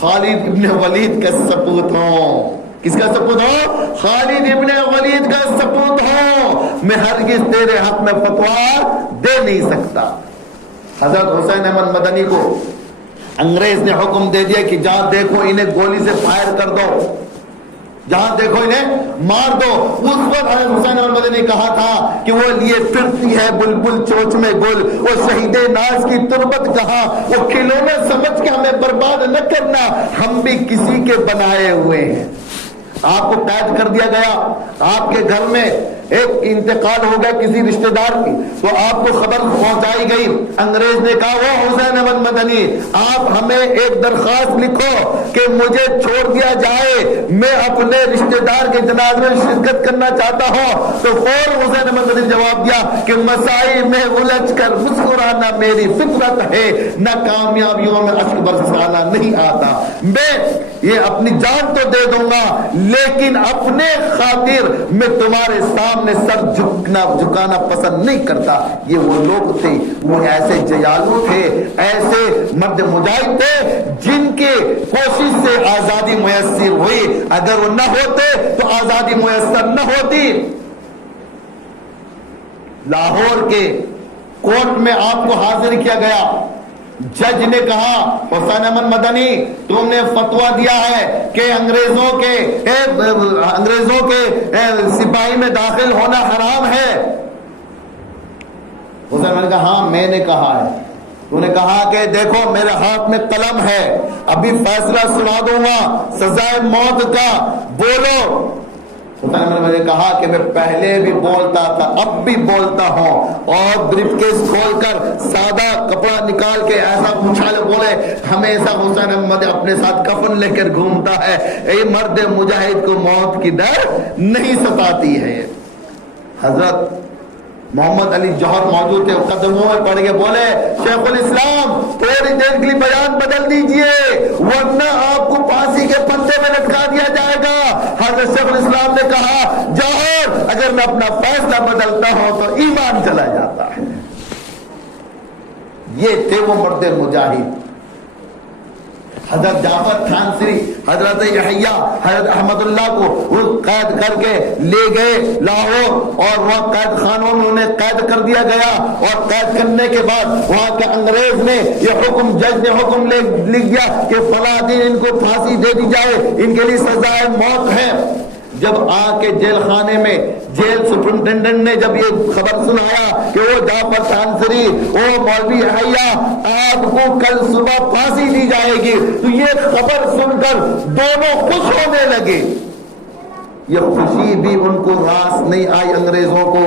خالد ابن ولید کا سپوت ہوں۔ کس کا سپوت ہوں؟ خالد ابن ولید کا سپوت ہوں، میں ہرگز تیرے حق میں فتویٰ دے نہیں سکتا۔ حضرت حسین احمد مدنی کو انگریز نے حکم دے دیا کہ جہاں دیکھو انہیں گولی سے فائر کر دو۔ جہاں دیکھو انہیں مار دو. اس وقت حسین احمد مدنی نے کہا تھا کہ وہ لیے پھرتی ہے بلبل چوچ میں گل, وہ شہید ناز کی تربت کہاں, وہ کھلونا سمجھ کے ہمیں برباد نہ کرنا, ہم بھی کسی کے بنائے ہوئے ہیں. آپ کو قید کر دیا گیا, آپ کے گھر میں ایک انتقال ہو گیا کسی رشتہ دار کی, تو آپ کو خبر پہنچائی گئی. انگریز نے کہا وہ حسین احمد مدنی آپ ہمیں ایک درخواست لکھو کہ مجھے چھوڑ دیا جائے, میں اپنے رشتہ دار کے جنازے میں شرکت کرنا چاہتا ہوں. تو فوراً حسین احمد مدنی نے جواب دیا کہ مسائل میں الجھ کر مسکرانا میری فطرت ہے, نہ کامیابیوں میں اشک برسانا نہیں آتا. میں یہ اپنی جان تو دے دوں گا لیکن اپنے خاطر میں تمہارے سامنے سر جھکانا پسند نہیں کرتا. یہ وہ لوگ تھے, وہ ایسے جیالو تھے, ایسے مرد مجاہد تھے جن کے کوشش سے آزادی میسر ہوئی. اگر وہ نہ ہوتے تو آزادی میسر نہ ہوتی. لاہور کے کورٹ میں آپ کو حاضر کیا گیا. جج نے کہا حسین احمد مدنی تم نے فتویٰ دیا ہے کہ انگریزوں کے سپاہی میں داخل ہونا حرام ہے. حسین احمد نے کہا ہاں میں نے کہا ہے. تو نے کہا کہ دیکھو میرے ہاتھ میں قلم ہے, ابھی فیصلہ سنا دوں گا سزائے موت کا, بولو. حسین احمد نے کہا کہ میں پہلے بھی بولتا تھا اب بھی بولتا ہوں, اور بریف کیس کھول کر سادہ کپڑا نکال کے ایسا اچھالے بولے ہمیشہ حسین احمد اپنے ساتھ کفن لے کر گھومتا ہے. اے مرد مجاہد کو موت کی ڈر نہیں ستاتی ہے. حضرت محمد علی جوہر موجود تھے, قدموں میں پڑ کے بولے شیخ الاسلام تھوڑی دیر کے لیے بیان بدل دیجئے ورنہ آپ کو پھانسی کے پھندے میں لٹکا دیا جائے گا. حضرت شیخ الاسلام نے کہا جوہر اگر میں اپنا فیصلہ بدلتا ہوں تو ایمان چلا جاتا ہے. یہ تھے وہ مرد مجاہد. حضرت جعفر تھانسری, حضرت یحییٰ, حضرت احمد اللہ کو وہ قید کر کے لے گئے لاہور, اور وہاں قید خانوں میں انہیں قید کر دیا گیا. اور قید کرنے کے بعد وہاں کے انگریز نے یہ حکم, جج نے حکم لکھ دیا کہ فلاں دن ان کو پھانسی دے دی جائے, ان کے لیے سزائے موت ہے. جب آ کے جیل خانے میں جیل سپرنٹینڈنٹ نے جب یہ خبر سنایا کہ وہ جعفر تھانسری وہ مولوی یحییٰ آپ کو کل صبح پھانسی دی جائے گی, تو یہ خبر سن کر دونوں خوش ہونے لگے. یہ خوشی بھی ان کو راس نہیں آئی انگریزوں کو.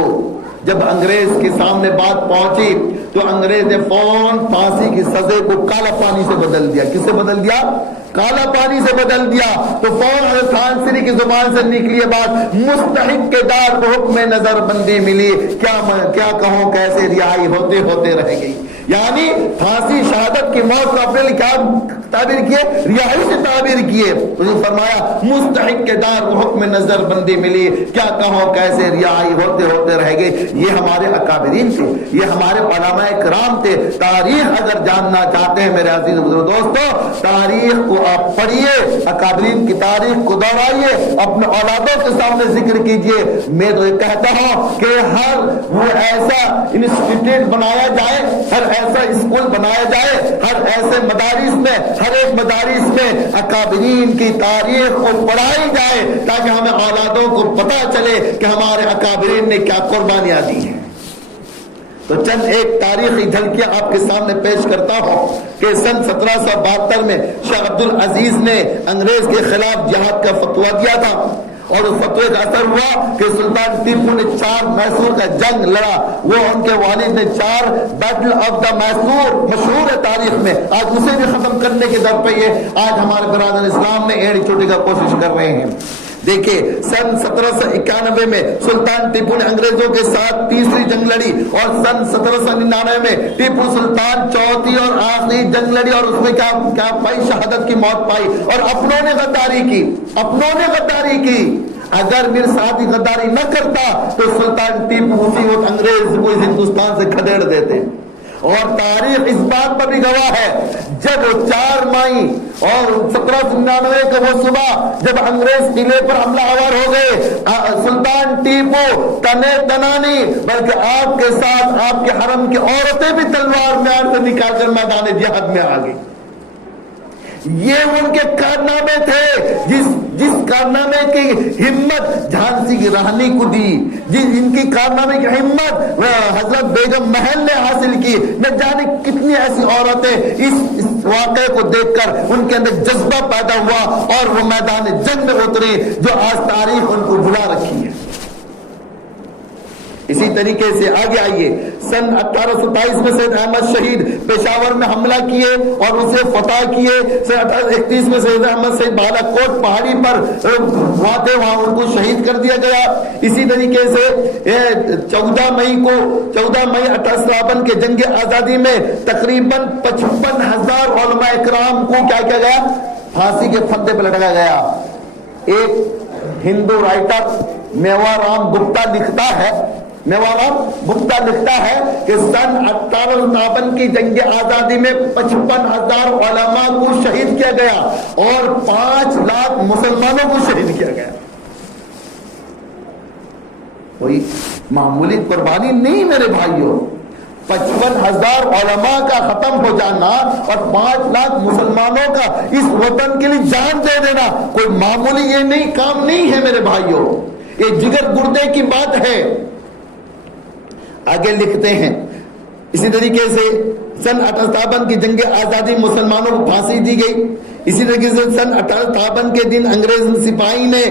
جب انگریز کے سامنے بات پہنچی تو انگریز نے فوراً پھانسی کی سزا کو کالا پانی سے بدل دیا. کس سے بدل دیا؟ کالا پانی سے بدل دیا. تو فوراً تھانسری کی زبان سے نکلی بات مستحق کے دار کو حکم نظر بندی ملی, کیا کہوں کیسے رہائی ہوتے ہوتے رہ گئی. یعنی پھانسی شہادت کی موت کو اپنے لیے کیا تعبیر کیے؟ رہائی سے تعبیر کیے. فرمایا مستحق کے دار کو حکم نظر بندی ملی, کیا کہوں کیسے رہائی ہوتے ہوتے رہ گئی. یہ ہمارے اکابرین تھے, یہ ہمارے علماء کرام تھے. تاریخ اگر جاننا چاہتے ہیں میرے عزیز دوستو, تاریخ کو آپ پڑھیے, اکابرین کی تاریخ کو دہرائیے, اپنے اولادوں کے سامنے ذکر کیجئے. میں تو یہ کہتا ہوں کہ ہر وہ ایسا انسٹیٹیوٹ بنایا جائے, ہر ایسا اسکول بنایا جائے, ہر ایسے مدارس میں, ہر ایک مدارس میں اکابرین کی تاریخ کو پڑھائی جائے تاکہ ہمیں اولادوں کو پتہ چلے کہ ہمارے اکابرین نے کیا قربانیاں دی ہیں. تو چند ایک تاریخی جھلکیاں آپ کے سامنے پیش کرتا ہوں کہ سن 1772 میں شیخ عبد العزیز نے انگریز کے خلاف جہاد کا فتویٰ دیا تھا, اور اس فتوے کا اثر ہوا کہ سلطان ٹیپو نے 4 میسور کا جنگ لڑا. وہ ان کے والد نے 4 بیٹل آف دا میسور مشہور ہے تاریخ میں, آج اسے بھی ختم کرنے کے در پہ یہ آج ہمارے برادر اسلام میں ایڑی چوٹی کا کوشش کر رہے ہیں. دیکھیں سن 1791 میں سلطان ٹیپو نے انگریزوں کے ساتھ تیسری جنگ لڑی, اور سن 1799 میں ٹیپو سلطان چوتھی اور آخری جنگ لڑی, اور اس میں کیا پائی؟ شہادت کی موت پائی. اور اپنوں نے غداری کی. اگر میرے ساتھ غداری نہ کرتا تو سلطان ٹیپو اسی وقت انگریز کو ہندوستان سے کھدیڑ دیتے. اور تاریخ اس بات پر بھی گواہ ہے, جب 4 مئی اور 1799 کا وہ صبح جب انگریز قلعے پر حملہ آور ہو گئے, سلطان ٹیپو تنے تنا نہیں بلکہ آپ کے ساتھ آپ کے حرم کی عورتیں بھی تلوار میان سے نکال کر میدان جہاد میں آ گئی. یہ ان کے کارنامے تھے، جس کارنامے کی ہمت جھانسی کی رانی کو دی، ان کی کارنامے کی ہمت حضرت بیگم محل نے حاصل کی۔ نہ جانے کتنی ایسی عورتیں اس واقعے کو دیکھ کر ان کے اندر جذبہ پیدا ہوا اور وہ میدان جنگ میں اتری، جو آج تاریخ ان کو بھلا رکھی ہے۔ اسی طریقے سے آگے آئیے، سن 1827 میں سید احمد شہید پشاور میں حملہ کیے اور اسے فتح کیے۔ سن 1831 میں سید احمد شہید بالا کوٹ پہاڑی پر وہاں ان کو شہید کر دیا گیا۔ اسی طریقے سے 14 مئی 1857 کے جنگ آزادی میں تقریباً 55,000 علماء اکرام کو کیا کیا گیا؟ پھانسی کے پھندے پہ لٹکایا گیا۔ ایک ہندو رائٹر میوا رام گپتا لکھتا ہے کہ سن 1857 کی جنگ آزادی میں 55,000 علماء کو شہید کیا گیا اور 5 لاکھ مسلمانوں کو شہید کیا گیا۔ کوئی معمولی قربانی نہیں میرے بھائیوں، 55,000 علماء کا ختم ہو جانا اور 5 لاکھ مسلمانوں کا اس وطن کے لیے جان دے دینا کوئی معمولی یہ نہیں کام نہیں ہے میرے بھائیوں، یہ جگر گردے کی بات ہے۔ آگے لکھتے ہیں اسی طریقے سے سن 1857 کی جنگ آزادی مسلمانوں کو پھانسی دی گئی۔ اسی طریقے سے سن 1857 کے دن انگریز سپاہی نے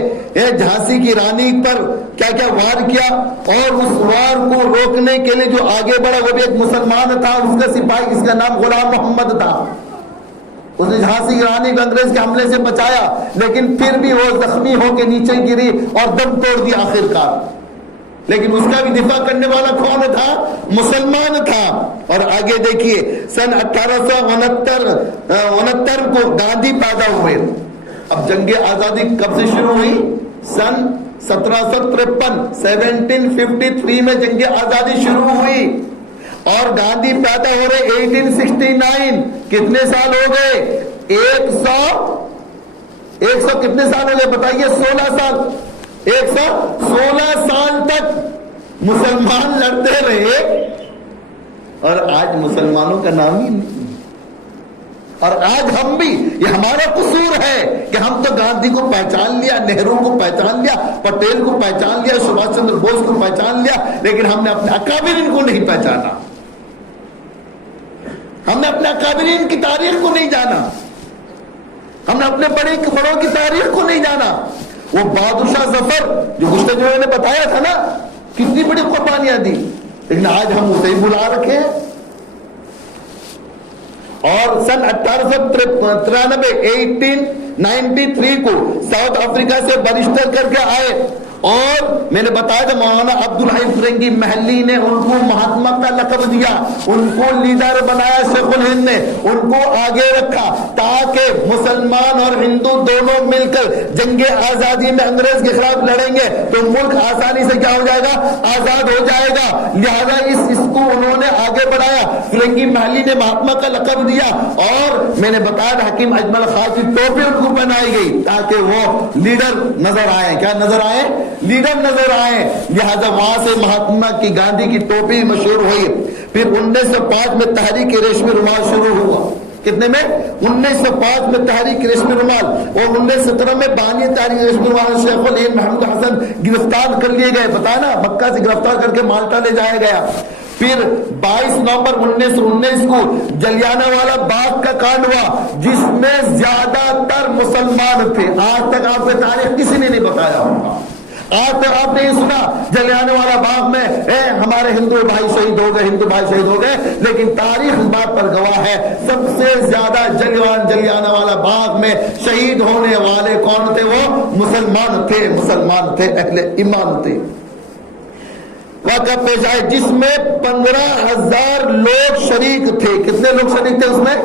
جھانسی کی رانی پر کیا کیا وار کیا اور اس وار کو روکنے کے لیے جو آگے بڑھا وہ بھی ایک مسلمان تھا، اس کا سپاہی، اس کا نام غلام محمد تھا۔ اس نے جھانسی کی رانی کو انگریز کے حملے سے بچایا، لیکن پھر بھی وہ زخمی ہو کے نیچے گری اور دم توڑ دیا آخرکار، لیکن اس کا بھی دفاع کرنے والا کون تھا؟ مسلمان تھا۔ اور آگے دیکھیے سن 1869 کو گاندھی پیدا ہوئے۔ اب جنگ آزادی کب سے شروع ہوئی؟ سن 1753 میں جنگ آزادی شروع ہوئی اور گاندھی پیدا ہو رہے 1869۔ کتنے سال ہو گئے؟ 100 کتنے سال ہو گئے بتائیے؟ 16 سال۔ 116 سال تک مسلمان لڑتے رہے اور آج مسلمانوں کا نام ہی نہیں۔ اور آج ہم بھی، یہ ہمارا قصور ہے کہ ہم تو گاندھی کو پہچان لیا، نہرو کو پہچان لیا، پٹیل کو پہچان لیا، سبھاش چندر بوس کو پہچان لیا، لیکن ہم نے اپنے اکابرین کو نہیں پہچانا، ہم نے اپنے اکابرین کی تاریخ کو نہیں جانا، ہم نے اپنے بڑوں کی تاریخ کو نہیں جانا۔ وہ بہادر شاہ ظفر جو گستاخوں نے بتایا تھا نا، کتنی بڑی قربانیاں دی، لیکن آج ہم اسے ہی بلا رکھے ہیں۔ اور سن 1893 کو ساؤتھ افریقہ سے برسٹر کر کے آئے اور میں نے بتایا تھا مولانا عبدالحی فرنگی محلی نے ان کو مہاتما کا لقب دیا، ان کو لیڈر بنایا، شیخ الہند نے ان کو آگے رکھا تاکہ مسلمان اور ہندو دونوں مل کر جنگ آزادی میں انگریز کے خلاف لڑیں گے تو ملک آسانی سے کیا ہو جائے گا؟ آزاد ہو جائے گا۔ لہذا اس کو انہوں نے آگے بڑھایا، فرنگی محلی نے مہاتما کا لقب دیا اور میں نے بتایا حکیم اجمل خان کی ٹوپی ان کو پہنائی گئی تاکہ وہ لیڈر نظر آئے۔ کیا نظر آئے؟ لیڈر نظر آئے۔ لہذا وہاں سے مہاتما کی گاندھی کی ٹوپی مشہور ہوئی۔ پھر 1905 میں تحریک ریشمی رومال شروع ہوا۔ کتنے میں؟ 1905 میں تحریک ریشمی رومال، اور 1917 میں بانی تحریک ریشمی رومال شیخ الہند محمود حسن گرفتار کر لیے گئے، پتا نا، مکہ سے گرفتار کر کے مالٹا لے جایا گیا۔ پھر 22 نومبر 1919 کو جلیانہ والا باغ کا کانڈ ہوا جس میں زیادہ تر مسلمان تھے۔ آج تک آپ کو تاریخ کسی نے نہیں بتایا ہوگا، آج تک آپ نے سنا جلیانہ والا باغ میں ہمارے ہندو بھائی شہید ہو گئے، لیکن تاریخ اس بات پر گواہ ہے سب سے زیادہ جلیانہ والا باغ میں شہید ہونے والے کون تھے؟ وہ مسلمان تھے، اہل ایمان تھے۔ واقعہ پیش آئے جس میں 15,000 لوگ شریک تھے۔ کتنے لوگ شریک تھے اس میں؟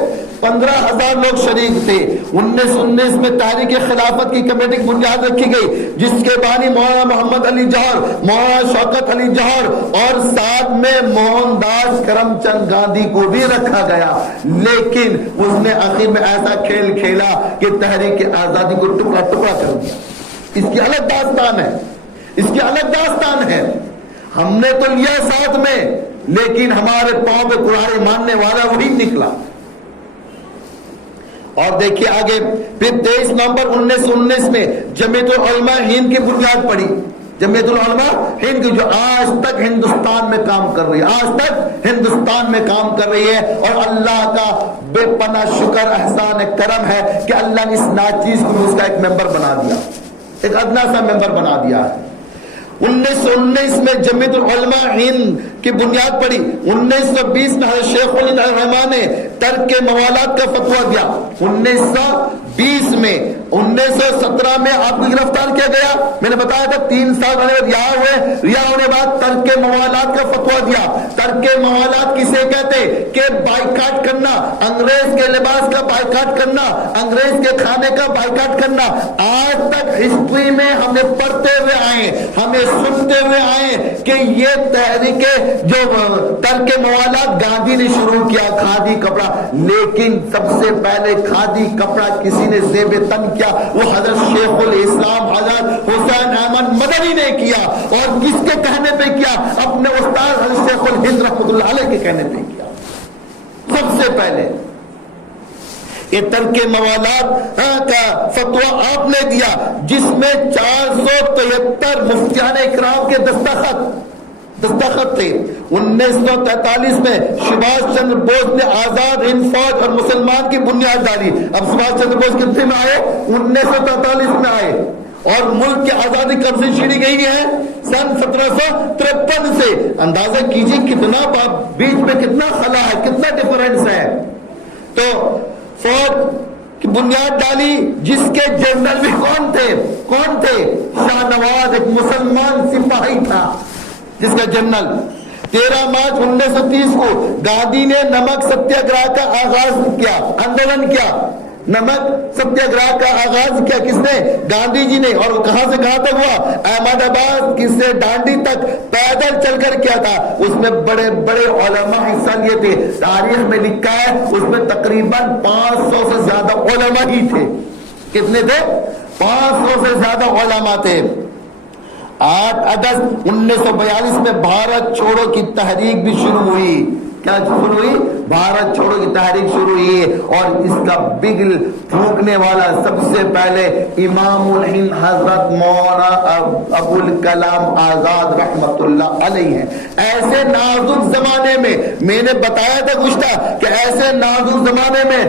15,000 لوگ شریک تھے۔ 1919 میں تحریک خلافت کی کمیٹی کی بنیاد رکھی گئی جس کے بانی مولانا محمد علی جوہر، مولانا شوکت علی جوہر اور ساتھ میں موہن داس کرم چند گاندھی کو بھی رکھا گیا، لیکن اس نے آخر میں ایسا کھیل کھیلا کہ تحریک آزادی کو ٹکڑا ٹکڑا کر دیا۔ اس کی الگ داستان ہے، ہم نے تو لیا ساتھ میں، لیکن ہمارے پاؤں پہ کڑھائی ماننے والا وہی نکلا۔ اور دیکھیے آگے پھر 23 نومبر 1919 میں جمعیت العلماء ہند کی بنیاد پڑی. جمعیت العلماء ہند کی جو آج تک ہندوستان میں کام کر رہی ہے، آج تک ہندوستان میں کام کر رہی ہے. اور اللہ کا بے پناہ شکر احسان کرم ہے کہ اللہ نے اس ناچیز کو اس کا ایک ممبر بنا دیا، ایک ادنا سا ممبر بنا دیا ہے. 1919 میں جمعیت العلماء ہند کی بنیاد پڑی. 1920 میں حضرت شیخ الرحمن نے ترک موالات کا فتویٰ دیا. 1920 میں 1917 میں آپ کو گرفتار کیا گیا. میں نے بتایا تھا 3 سال رہا ہوئے. رہا ہونے بعد ترک موالات کا فتویٰ دیا. ترک موالات کسے کہتے کہ بائیکاٹ کرنا، انگریز کے لباس کا بائیکاٹ کرنا، انگریز کے کھانے کا بائیکاٹ کرنا. آج تک ہسٹری میں ہمیں پڑھتے ہوئے آئے، ہمیں سنتے ہوئے آئے کہ یہ تحریک جو ترک موالات گاندھی نے شروع کیا، کھادی کپڑا. لیکن سب سے پہلے کھادی کپڑا کسی نے زیب تن کیا، وہ حضرت شیخ الاسلام حضرت حسین احمد مدنی نے کیا. اور کس کے کہنے پہ کیا؟ اپنے استاد حضرت شیخ الہند رحمۃ اللہ علیہ کے کہنے پہ کیا. سب سے پہلے یہ ترک موالات کا فتویٰ آپ نے دیا، جس میں 473 مفتیان اکرام کے دستخط تھے. 1943 میں سبھاش چندر بوس نے آزاد ہند فوج اور مسلمان کی بنیاد ڈالی. اب سبھاش چندر بوس کتنے میں آئے؟ 1943 میں آئے. اور ملک کی آزادی کب سے چھڑی گئی ہے؟ سن 1753 سے. اندازہ کیجیے کتنا بیچ میں کتنا خلا ہے، کتنا ڈفرنس ہے. تو فوج کی بنیاد ڈالی، جس کے جنرل بھی کون تھے؟ شاہ نواز، ایک مسلمان سپاہی تھا جس کا جنرل. 13 مارچ 1930 کو گاندھی نے نمک ستیہ گرہ کا آغاز کیا، آندولن کیا. نمک ستیہ گرہ کا آغاز کیا کس نے؟ گاندھی جی نے. اور کہاں سے کہاں تک ہوا؟ احمد آباد سے ڈانڈی تک پیدل چل کر کیا تھا. اس میں بڑے بڑے علماء حصہ لیے تھے. تاریخ میں لکھا ہے اس میں تقریباً 500 سے زیادہ علماء ہی تھے. کتنے تھے؟ 500 سے زیادہ علماء تھے. 8 اگست 1942 میں بھارت چھوڑو کی تحریک بھی شروع ہوئی. کیا شروع ہوئی؟ بھارت چھوڑو کی تحریک شروع ہوئی. اور اس کا بگل پھونکنے والا سب سے پہلے امام الہند حضرت مولانا ابو الکلام آزاد رحمت اللہ علیہ ہیں. ایسے نازک زمانے میں نے بتایا تھا گزشتہ کہ ایسے نازک زمانے میں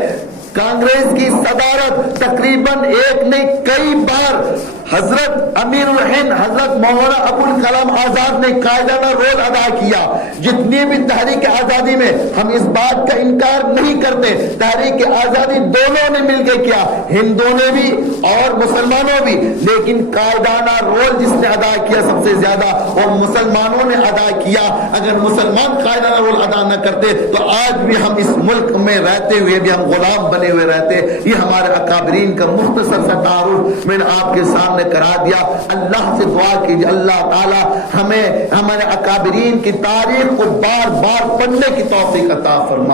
کانگریس کی صدارت تقریباً ایک نہیں کئی بار حضرت امیر الہند حضرت مولانا ابو الکلام آزاد نے قائدانہ رول ادا کیا. جتنی بھی تحریک آزادی میں ہم اس بات کا انکار نہیں کرتے، تحریک آزادی دونوں نے مل کے کیا، ہندوؤں نے بھی اور مسلمانوں بھی. لیکن قائدانہ رول جس نے ادا کیا سب سے زیادہ اور مسلمانوں نے ادا کیا. اگر مسلمان قائدانہ رول ادا نہ کرتے تو آج بھی ہم اس ملک میں رہتے ہوئے بھی ہم غلام بنے ہوئے رہتے. یہ ہمارے اکابرین کا مختصر سا تعارف میں نے آپ کے سامنے کرا دیا. اللہ سے دعا کیجیے اللہ تعالی ہمیں ہمارے اکابرین کی تاریخ کو بار بار پڑھنے کی توفیق عطا فرمائے.